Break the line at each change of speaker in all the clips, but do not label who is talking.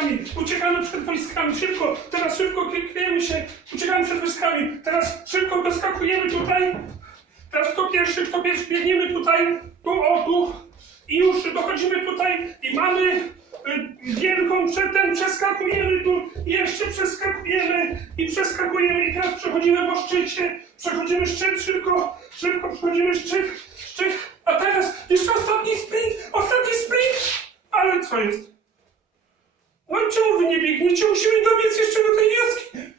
wojskami, uciekamy przed wojskami, szybko, teraz szybko klikujemy się, uciekamy przed wojskami, teraz szybko doskakujemy tutaj, teraz kto pierwszy, kto pierwszy, biegniemy tutaj, tu, o, tu i już dochodzimy tutaj i mamy y, wielką, prze- ten przeskakujemy tu, jeszcze przeskakujemy i przeskakujemy. I teraz przechodzimy po szczycie, przechodzimy szczyt, szybko, szybko przechodzimy szczyt, szczyt, a teraz jeszcze ostatni sprint, ostatni sprint, ale co jest? No czemu wy nie biegniecie? Musimy dobiec jeszcze do tej wioski.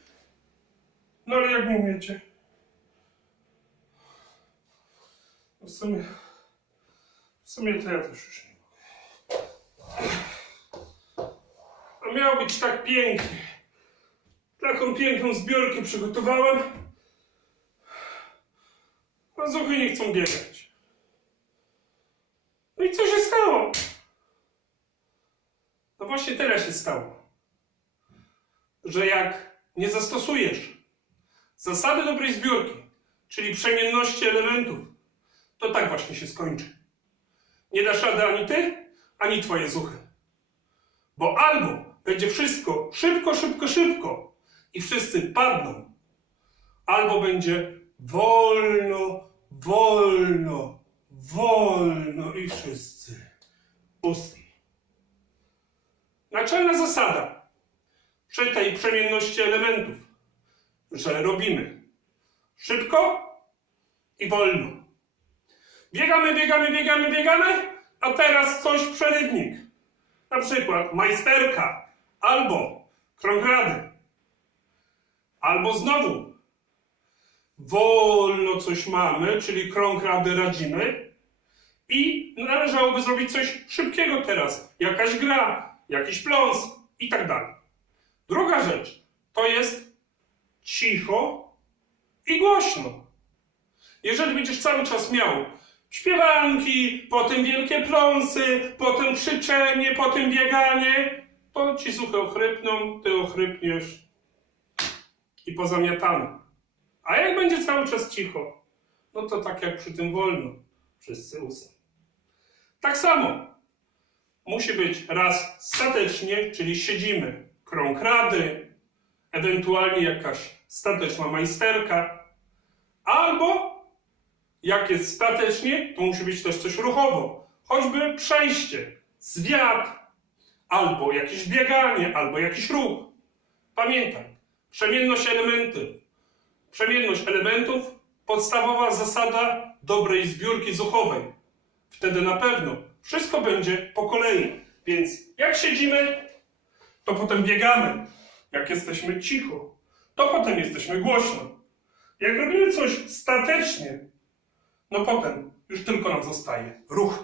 No ale jak nie umiecie? W sumie, w sumie to ja też już nie mogę. A miało być tak pięknie. Taką piękną zbiorkę przygotowałem. A zuchy nie chcą biegać. No i co się stało? No właśnie tyle się stało. Że jak nie zastosujesz zasady dobrej zbiórki, czyli przemienności elementów, to tak właśnie się skończy. Nie dasz rady ani ty, ani twoje zuchy. Bo albo będzie wszystko szybko, szybko, szybko i wszyscy padną, albo będzie wolno, wolno, wolno i wszyscy usną. Naczelna zasada przy tej przemienności elementów, że robimy szybko i wolno. Biegamy, biegamy, biegamy, biegamy, a teraz coś przerywnik. Na przykład majsterka, albo krąg rady, albo znowu wolno coś mamy, czyli krąg rady radzimy i należałoby zrobić coś szybkiego teraz. Jakaś gra, jakiś pląs i tak dalej. Druga rzecz to jest cicho i głośno. Jeżeli będziesz cały czas miał śpiewanki, potem wielkie pląsy, potem krzyczenie, potem bieganie, to ci zuchy ochrypną, ty ochrypniesz i pozamiatane. A jak będzie cały czas cicho, no to tak jak przy tym wolno, wszyscy usną. Tak samo musi być raz statecznie, czyli siedzimy, krąg rady, ewentualnie jakaś stateczna majsterka, albo jak jest statecznie, to musi być też coś ruchowo, choćby przejście, zwiat, albo jakieś bieganie, albo jakiś ruch. Pamiętaj, przemienność elementów, przemienność elementów, podstawowa zasada dobrej zbiórki zuchowej. Wtedy na pewno wszystko będzie po kolei. Więc jak siedzimy, to potem biegamy. Jak jesteśmy cicho, to potem jesteśmy głośno. Jak robimy coś statecznie, no potem już tylko nam zostaje ruch.